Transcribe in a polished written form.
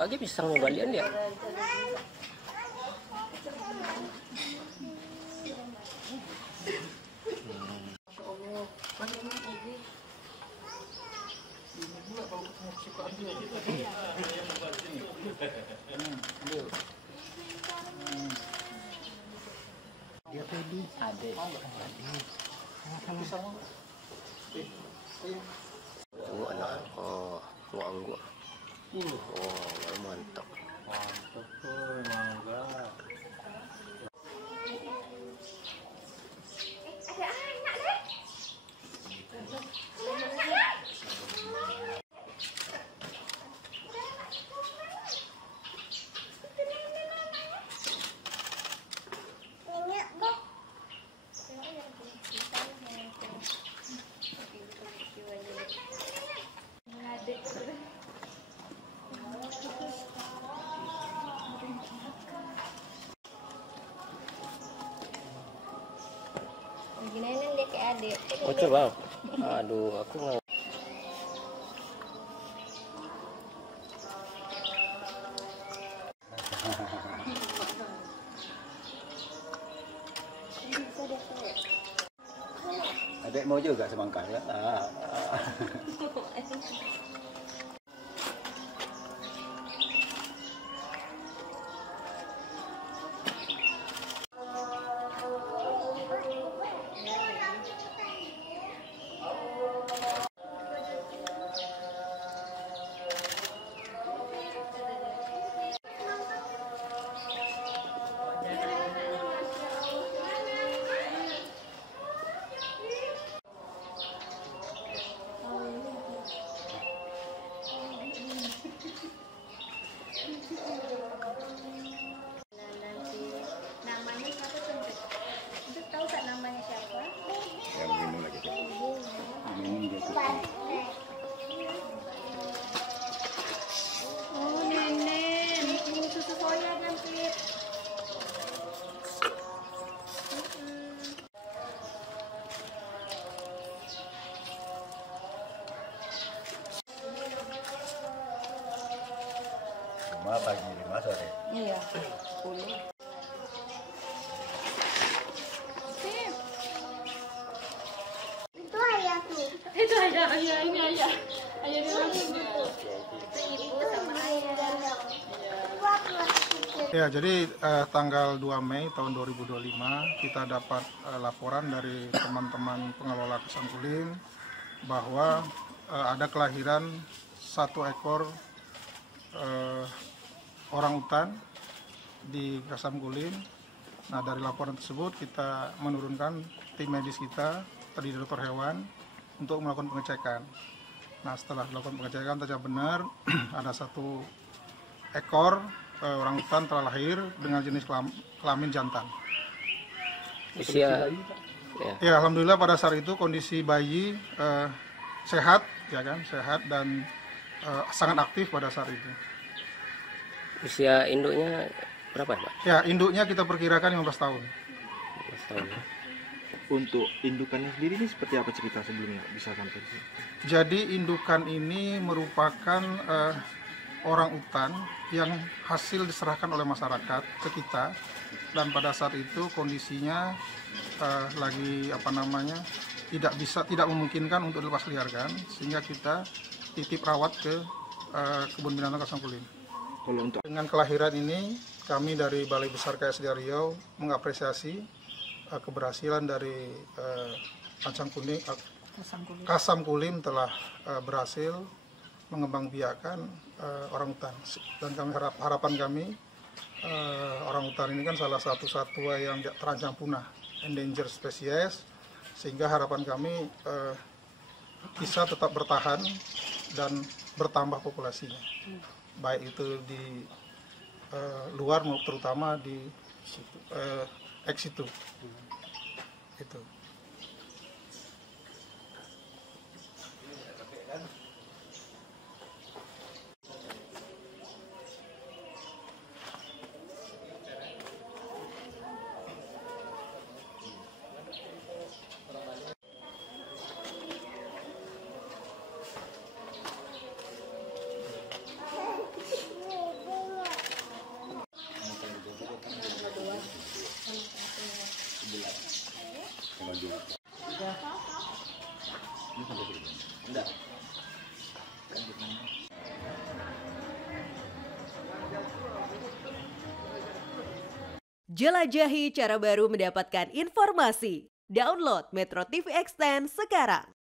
Lagi pisang balian dia. Dia tadi ada. Sama-sama. Tunggu anak. Oh, gua. Oh, mantap. Mantap, mangga. Gini dia kayak adik. Bocor bang. Aduh, aku nggak. Adek mau juga semangka ya. Oh nenek, bikin susu soya nanti. Cuma pagi 5 sore. Iya, 10. Itu ayah tuh. Itu ayah ini ayah di langsung. Ibu sama ayah. Ya, jadi tanggal 2 Mei tahun 2025 kita dapat laporan dari teman-teman pengelola Kasangkulim bahwa ada kelahiran 1 ekor orangutan di Kasangkulim. Nah, dari laporan tersebut kita menurunkan tim medis kita terdiri dari dokter hewan untuk melakukan pengecekan. Nah, setelah dilakukan pengecekan ternyata benar ada 1 ekor orangutan telah lahir dengan jenis kelamin jantan. Usia ya, alhamdulillah pada saat itu kondisi bayi sehat, ya kan, sehat dan sangat aktif pada saat itu. usia induknya berapa, Pak? Ya, induknya kita perkirakan 15 tahun. 15 tahun. Untuk indukannya sendiri ini seperti apa cerita sebelumnya bisa sampai sini? Jadi indukan ini merupakan orangutan yang hasil diserahkan oleh masyarakat ke kita, dan pada saat itu kondisinya lagi tidak memungkinkan untuk dilepas liarkan, sehingga kita titip rawat ke kebun binatang Kasangkulim. Dengan kelahiran ini kami dari Balai Besar KSD Riau mengapresiasi keberhasilan dari Kasangkulim telah berhasil mengembangbiakan orangutan, dan harapan kami orangutan ini kan salah satu satwa yang terancam punah, endangered species, sehingga harapan kami bisa tetap bertahan dan bertambah populasinya, baik itu di luar maupun terutama di ex situ. Itu. Jelajahi cara baru mendapatkan informasi. Download Metro TV Extend sekarang.